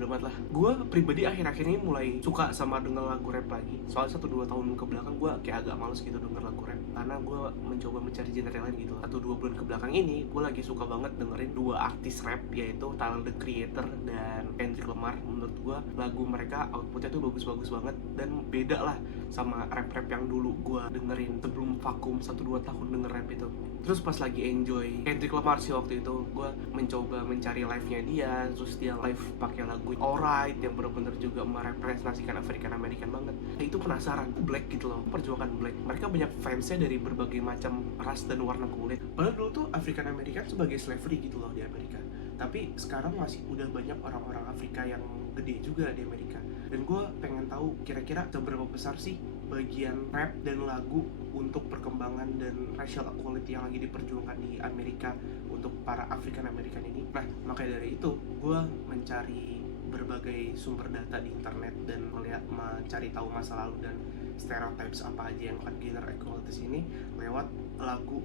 bodo amat lah. Gue pribadi akhir-akhir ini mulai suka sama denger lagu rap lagi. Soalnya 1-2 tahun ke belakang gue kayak agak males gitu denger lagu rap, karena gue mencoba mencari genre lain gitu. 1-2 bulan ke belakang ini gue lagi suka banget dengerin 2 artis rap, yaitu Tyler the Creator dan Kendrick Lamar. Menurut gue lagu mereka outputnya tuh bagus-bagus banget dan beda lah sama rap-rap yang dulu gue dengerin sebelum vakum 1-2 tahun denger rap itu. Terus pas lagi enjoy Kendrick Lamar sih waktu itu, gue mencoba mencari live-nya dia. Terus dia live pakai lagu Alright yang bener-bener juga merepresentasikan African American banget. Nah, itu penasaran, Black gitu loh, perjuangan Black. Mereka banyak fansnya dari berbagai macam ras dan warna kulit. Padahal dulu tuh African American sebagai slavery gitu loh di Amerika. Tapi sekarang masih udah banyak orang-orang Afrika yang gede juga di Amerika. Dan gue pengen tahu kira-kira seberapa besar sih bagian rap dan lagu untuk perkembangan dan racial equality yang lagi diperjuangkan di Amerika untuk para African American ini. Nah, makanya dari itu gue mencari berbagai sumber data di internet dan mencari tahu masa lalu dan stereotypes apa aja yang akan gender equalities ini lewat lagu,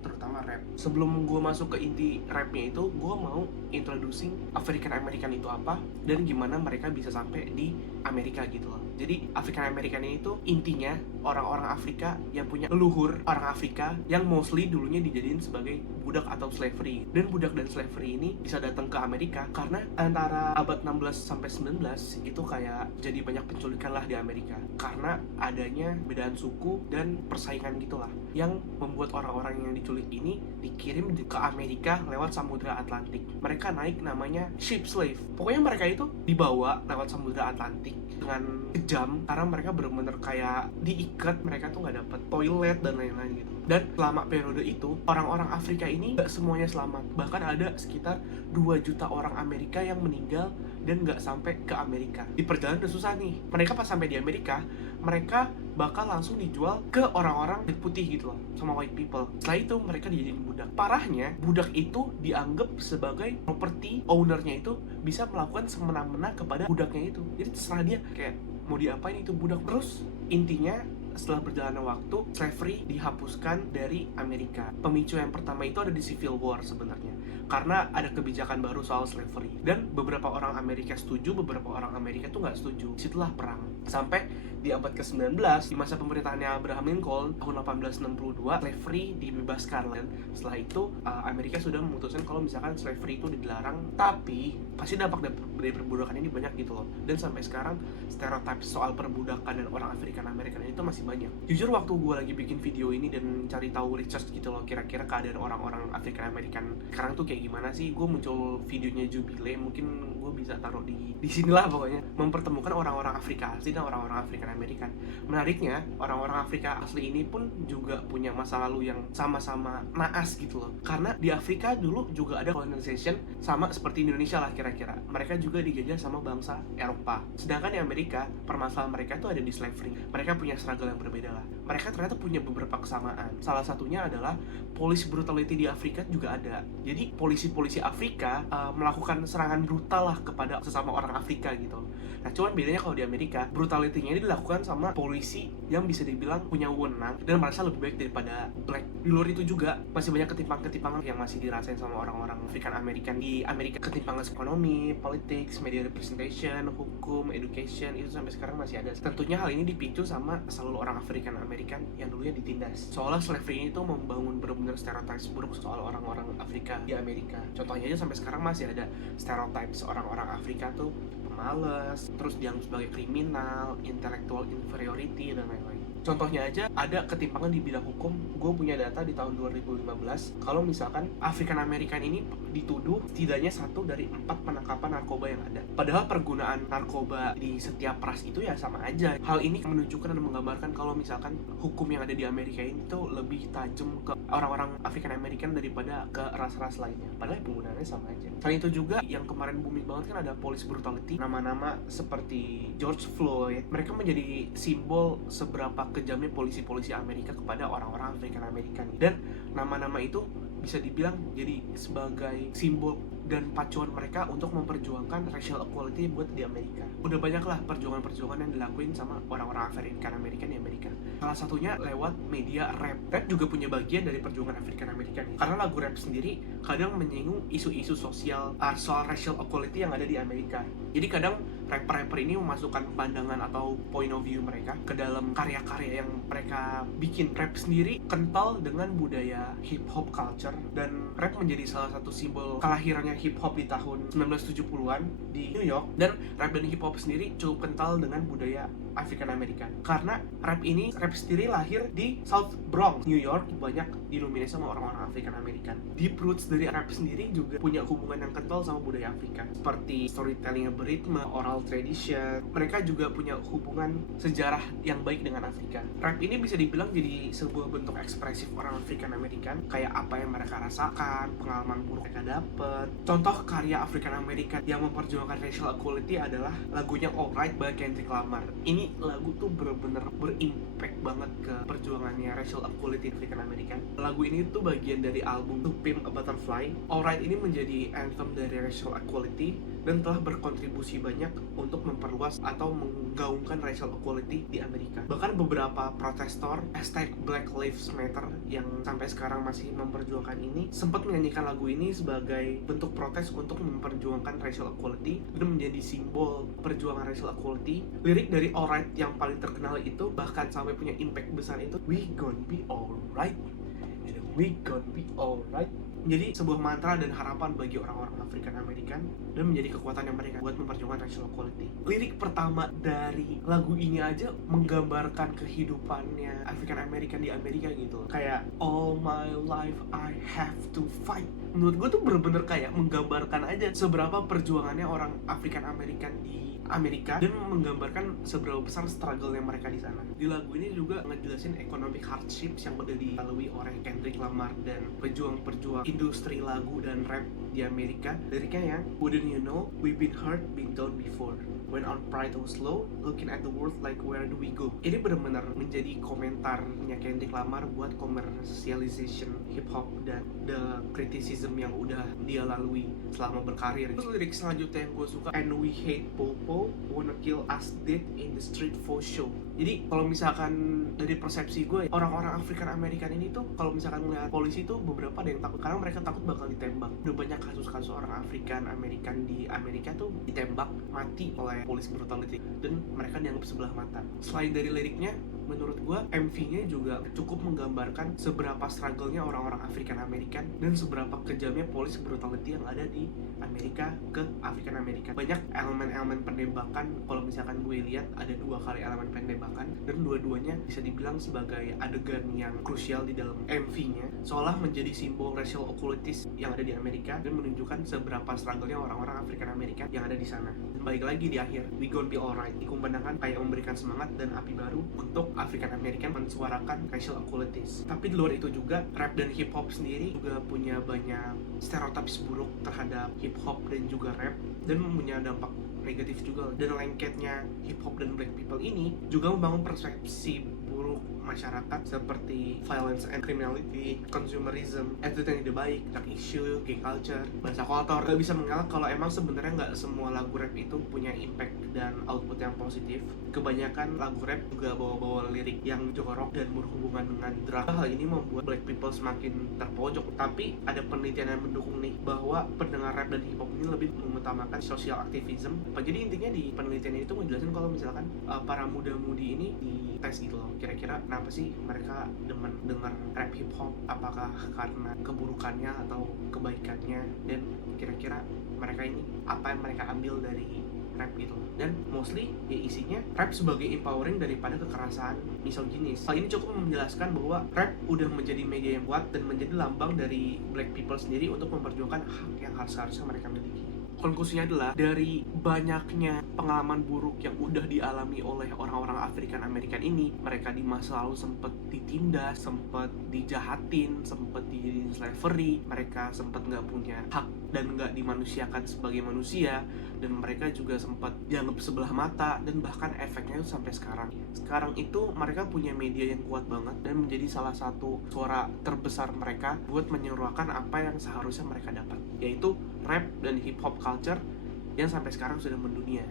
terutama rap. Sebelum gue masuk ke inti rapnya itu, gue mau introducing African American itu apa dan gimana mereka bisa sampai di Amerika gitu loh. Jadi African American ini tuh intinya orang-orang Afrika yang punya leluhur orang Afrika yang mostly dulunya dijadiin sebagai budak atau slavery. Dan budak dan slavery ini bisa datang ke Amerika karena antara abad 16 sampai 19 itu kayak jadi banyak penculikan lah di Amerika karena adanya bedaan suku dan persaingan gitulah yang membuat orang-orang yang diculik ini dikirim ke Amerika lewat Samudra Atlantik. Mereka naik namanya ship slave. Pokoknya mereka itu dibawa lewat Samudra Atlantik dengan kejam karena mereka benar-benar kayak diikat, mereka tuh nggak dapet toilet dan lain-lain gitu. Dan selama periode itu orang-orang Afrika ini nggak semuanya selamat, bahkan ada sekitar 2 juta orang Amerika yang meninggal dan nggak sampai ke Amerika. Di perjalanan udah susah nih, mereka pas sampai di Amerika mereka bakal langsung dijual ke orang-orang kulit putih gitu loh, sama white people. Setelah itu mereka dijadiin budak. Parahnya, budak itu dianggap sebagai property ownernya itu bisa melakukan semena-mena kepada budaknya itu. Jadi terserah dia kayak mau diapain itu budak. Terus intinya setelah berjalannya waktu, slavery dihapuskan dari Amerika. Pemicu yang pertama itu ada di Civil War sebenarnya, karena ada kebijakan baru soal slavery. Dan beberapa orang Amerika setuju, beberapa orang Amerika tuh nggak setuju. Disitulah perang. Sampai di abad ke-19, di masa pemerintahannya Abraham Lincoln, tahun 1862, slavery dibebaskan. Dan setelah itu, Amerika sudah memutuskan kalau misalkan slavery itu dilarang, tapi pasti dampak dari perbudakan ini banyak gitu loh. Dan sampai sekarang, stereotip soal perbudakan dan orang African American itu masih banyak. Jujur waktu gue lagi bikin video ini dan cari tahu research gitu loh, kira-kira keadaan orang-orang African American sekarang tuh kayak gimana sih, gue muncul videonya Jubile, mungkin gue bisa taruh di sinilah pokoknya, mempertemukan orang-orang Afrika asli dan orang-orang African American. Menariknya, orang-orang Afrika asli ini pun juga punya masa lalu yang sama-sama naas gitu loh, karena di Afrika dulu juga ada colonization sama seperti Indonesia lah kira-kira. Mereka juga dijajah sama bangsa Eropa. Sedangkan di Amerika, permasalahan mereka tuh ada di slavery. Mereka punya struggle yang berbeda lah. Mereka ternyata punya beberapa kesamaan. Salah satunya adalah police brutality di Afrika juga ada. Jadi polisi-polisi Afrika melakukan serangan brutal lah kepada sesama orang Afrika gitu. Nah, cuman bedanya kalau di Amerika, brutality-nya ini dilakukan sama polisi yang bisa dibilang punya wewenang dan merasa lebih baik daripada black. Di luar itu juga masih banyak ketimpangan yang masih dirasain sama orang-orang African American di Amerika. Ketimpangan ekonomi, politics, media representation, hukum, education, itu sampai sekarang masih ada. Tentunya hal ini dipicu sama selalu orang African American yang dulunya ditindas. Soalnya slavery ini tuh membangun benar-benar stereotypes buruk soal orang-orang Afrika di Amerika. Contohnya aja sampai sekarang masih ada stereotypes orang-orang Afrika tuh pemalas, terus dianggap sebagai kriminal, intellectual inferiority, dan lain-lain. Contohnya aja, ada ketimpangan di bidang hukum. Gue punya data di tahun 2015, kalau misalkan African American ini dituduh setidaknya 1 dari 4 penangkapan narkoba yang ada. Padahal pergunaan narkoba di setiap ras itu ya sama aja. Hal ini menunjukkan dan menggambarkan kalau misalkan hukum yang ada di Amerika ini tuh lebih tajam ke orang-orang African American daripada ke ras-ras lainnya. Padahal penggunaannya sama aja. Selain itu juga, yang kemarin booming banget kan ada police brutality. Nama-nama seperti George Floyd, mereka menjadi simbol seberapa kejamnya polisi-polisi Amerika kepada orang-orang African American. Dan nama-nama itu bisa dibilang jadi sebagai simbol dan pacuan mereka untuk memperjuangkan racial equality buat di Amerika. Udah banyak lah perjuangan-perjuangan yang dilakuin sama orang-orang African American di Amerika. Salah satunya lewat media rap. Rap juga punya bagian dari perjuangan African American. Karena lagu rap sendiri kadang menyinggung isu-isu sosial soal racial equality yang ada di Amerika. Jadi kadang rapper-rapper ini memasukkan pandangan atau point of view mereka ke dalam karya-karya yang mereka bikin. Rap sendiri kental dengan budaya hip hop culture, dan rap menjadi salah satu simbol kelahirannya hip hop di tahun 1970-an di New York. Dan rap dan hip hop sendiri cukup kental dengan budaya African American. Karena rap sendiri lahir di South Bronx, New York, banyak didominasi sama orang-orang African American. Deep roots dari rap sendiri juga punya hubungan yang kental sama budaya Afrika, seperti storytelling yang beritme, oral tradition. Mereka juga punya hubungan sejarah yang baik dengan Afrika. Rap ini bisa dibilang jadi sebuah bentuk ekspresif orang African American, kayak apa yang mereka rasakan, pengalaman buruk mereka dapat. Contoh karya African American yang memperjuangkan racial equality adalah lagunya Alright by Kendrick Lamar. Ini lagu tuh bener-bener berimpact banget ke perjuangannya racial equality African American. Lagu ini tuh bagian dari album To Pimp a Butterfly. Alright ini menjadi anthem dari racial equality dan telah berkontribusi banyak untuk memperluas atau menggaungkan racial equality di Amerika. Bahkan beberapa protestor #Black Lives Matter yang sampai sekarang masih memperjuangkan ini sempat menyanyikan lagu ini sebagai bentuk protes untuk memperjuangkan racial equality dan menjadi simbol perjuangan racial equality. Lirik dari Alright yang paling terkenal itu bahkan sampai punya impact besar itu, "We gonna be alright, and we gonna be alright." Menjadi sebuah mantra dan harapan bagi orang-orang African American dan menjadi kekuatan yang mereka buat memperjuangkan racial equality. Lirik pertama dari lagu ini aja menggambarkan kehidupannya African American di Amerika gitu. Kayak all my life I have to fight. Menurut gue tuh bener-bener kayak menggambarkan aja seberapa perjuangannya orang African American di Amerika dan menggambarkan seberapa besar struggle yang mereka di sana. Di lagu ini juga ngejelasin economic hardships yang udah dilalui oleh Kendrick Lamar dan pejuang-pejuang industri lagu dan rap di Amerika. Liriknya yang "Wouldn't you know, we've been hurt, been down before. When our pride was low, looking at the world like where do we go." Ini benar-benar menjadi komentarnya Kendrick Lamar buat commercialization hip hop dan the criticism yang udah dia lalui selama berkarir. Terus lirik selanjutnya yang gue suka, "And we hate Popo, wanna kill us dead in the street for show." Jadi kalau misalkan dari persepsi gue, orang-orang African American ini tuh kalau misalkan melihat polisi tuh beberapa ada yang takut karena mereka takut bakal ditembak. Udah banyak kasus-kasus orang African American di Amerika tuh ditembak mati oleh police brutality dan mereka dianggap sebelah mata. Selain dari liriknya, menurut gue MV-nya juga cukup menggambarkan seberapa struggle-nya orang-orang African American dan seberapa kejamnya police brutality yang ada di Amerika ke African American. Banyak elemen-elemen penembakan, kalau misalkan gue lihat ada 2 kali elemen penembakan dan dua-duanya bisa dibilang sebagai adegan yang krusial di dalam MV-nya, seolah menjadi simbol racial equalities yang ada di Amerika dan menunjukkan seberapa struggle-nya orang-orang African American yang ada di sana. Dan balik lagi di akhir, "We gonna be alright." Dikumandangkan kayak memberikan semangat dan api baru untuk African American mensuarakan racial equalities. Tapi di luar itu juga, rap dan hip hop sendiri juga punya banyak stereotypes buruk terhadap hip hop dan juga rap dan punya dampak negatif juga. Dan lengketnya hip hop dan black people ini juga membangun persepsi buruk masyarakat seperti violence and criminality, consumerism, attitude yang tidak baik, drug issue, gay culture, bahasa kotor. Gak bisa mengelak kalau emang sebenarnya nggak semua lagu rap itu punya impact dan output yang positif. Kebanyakan lagu rap juga bawa-bawa lirik yang jorok dan berhubungan dengan drug. Hal ini membuat black people semakin terpojok. Tapi ada penelitian yang mendukung nih bahwa pendengar rap dan hip hop ini lebih mengutamakan social activism. Jadi intinya di penelitian itu ngejelasin kalau misalkan para muda-mudi ini dites gitu loh, kira-kira kenapa sih mereka demen denger rap hip hop, apakah karena keburukannya atau kebaikannya, dan kira-kira mereka ini apa yang mereka ambil dari rap gitu. Dan mostly ya isinya rap sebagai empowering daripada kekerasan misoginis. Hal ini cukup menjelaskan bahwa rap udah menjadi media yang kuat dan menjadi lambang dari black people sendiri untuk memperjuangkan hak yang harusnya mereka miliki. Konklusinya adalah, dari banyaknya pengalaman buruk yang udah dialami oleh orang-orang African American ini, mereka di masa lalu sempat ditindas, sempat dijahatin, sempat di slavery, mereka sempat nggak punya hak dan nggak dimanusiakan sebagai manusia, dan mereka juga sempat dianggap sebelah mata, dan bahkan efeknya itu sampai sekarang. Sekarang itu mereka punya media yang kuat banget dan menjadi salah satu suara terbesar mereka buat menyuarakan apa yang seharusnya mereka dapat, yaitu rap dan hip hop culture yang sampai sekarang sudah mendunia.